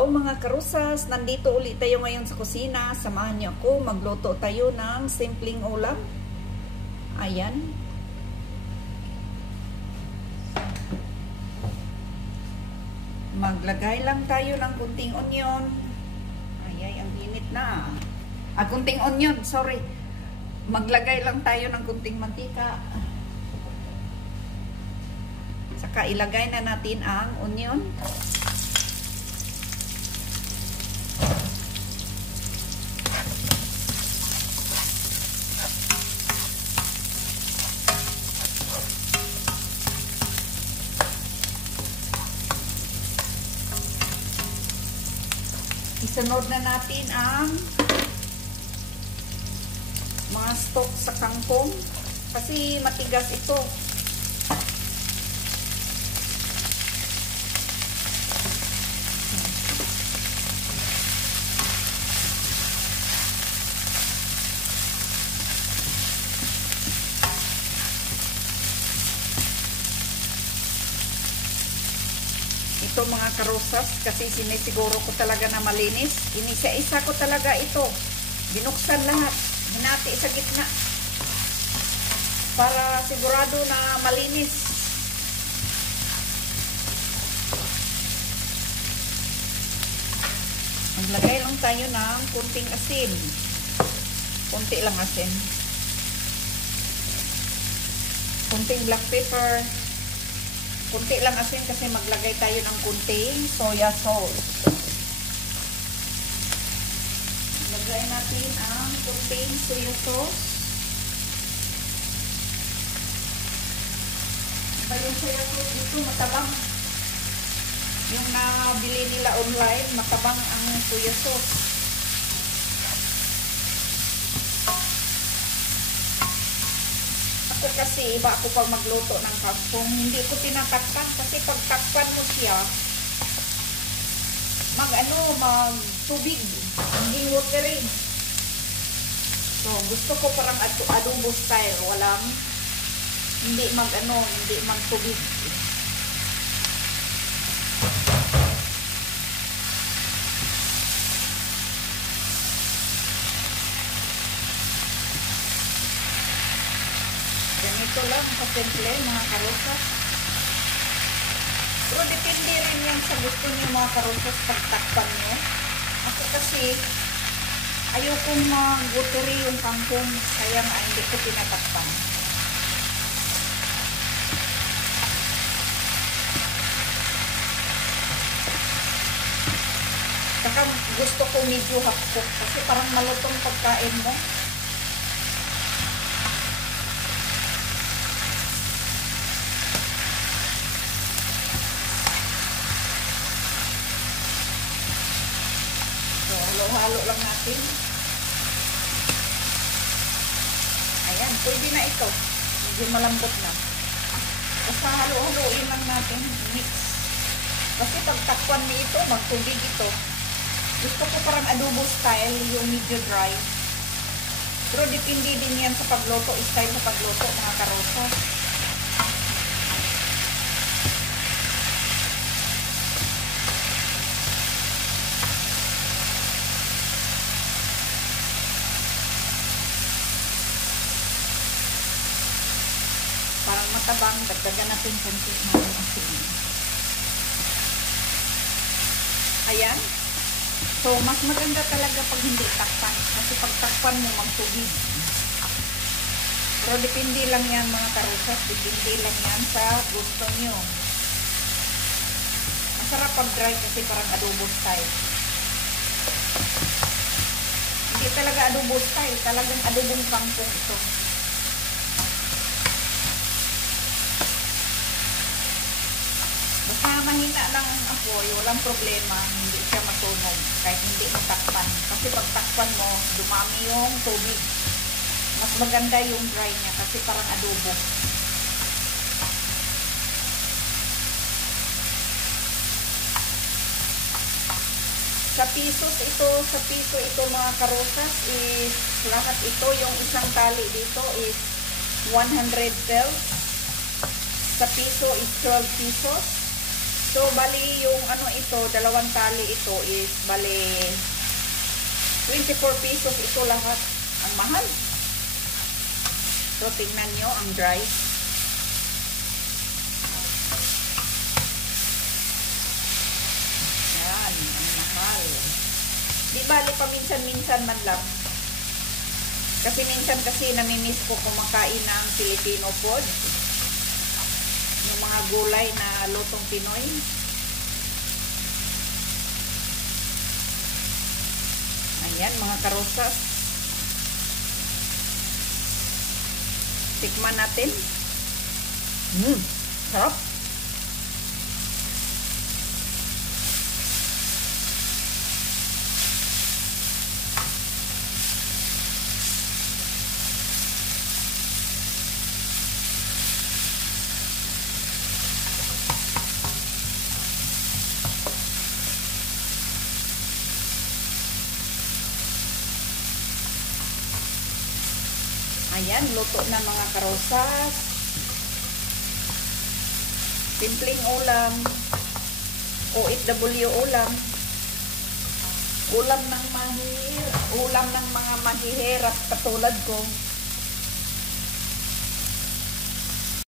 Hello mga karusas, nandito ulit tayo ngayon sa kusina. Samahan niyo ako, magluto tayo ng simpleng ulam. Ayan. Maglagay lang tayo ng kunting onion. Ay, ang init na. Kunting onion, sorry. Maglagay lang tayo ng kunting mantika. Saka ilagay na natin ang onion. Isunod na natin ang mga stock sa kangkong kasi matigas ito. Ito mga karusas, kasi sinisiguro ko talaga na malinis. Inisa-isa ko talaga ito. Binuksan lahat. Hinati sa gitna. Para sigurado na malinis. Maglagay lang tayo ng kunting asin. Kunti lang asin. Kunting black pepper. Kunti lang asin kasi maglagay tayo ng kunting soya sauce. Lagay natin ang kunting soya sauce. Yung soya sauce dito matabang. Yung nabili nila online, matabang ang soya sauce. Kasi iba ako pag magluto ng kangkong, hindi ko tinatakpan kasi pag takpan mo siya mag tubig, hindi watery. So gusto ko parang adobo style, walang hindi mag tubig. Ganito lang kasimple mga karusas. Pero depende rin yan sa gusto niyo mga karusas pagtakpan nyo. Ako kasi ayokong mag-watery yung kangkong, kaya nga hindi ko pinatakpan. Saka gusto ko medyo half cook kasi parang malutong pagkain mo. Halo-halo lang natin. Ayan, pwede na ito. Medyo malambot na. Basta halo-haloin lang natin. Mix. Kasi pagtakpan mo ito, magtubig ito. Gusto ko parang adobo style, yung medyo dry. Pero depende din yan sa pagluto, style sa pagluto, mga karosa. Parang matabang, dagdagan natin konti ng asin. Ayan. So, mas maganda talaga pag hindi takpan. Kasi pag takpan mo, magtubig. Pero depende lang yan mga karusas. Depende lang yan sa gusto nyo. Masarap pag dry kasi parang adobo style. Hindi talaga adobo style. Talagang adobong kangkong ito. Basta mahina lang ang apoy, walang problema, hindi siya masunog kahit hindi mo takpan. Kasi pag takpan mo, dumami yung tubig. Mas maganda yung dry niya kasi parang adobo. Sa piso ito mga karusas is lahat ito, yung isang tali dito is 100 pesos. Sa piso is 12 pesos. So, bali yung ano ito, dalawang tali ito is bali 24 pesos ito lahat. Ang mahal. So, tingnan nyo ang dry. Yan, ang mahal. Di bali paminsan-minsan man lang. Kasi minsan kasi namimiss ko kumakain ng Filipino food. Yung mga gulay na lutong Pinoy. Ayan, mga karosas. Tikman natin. Sarap. Ayan, luto na mga karosas. Simpleng ulam. OFW ulam. Ulam ng mga mahihirap katulad ko.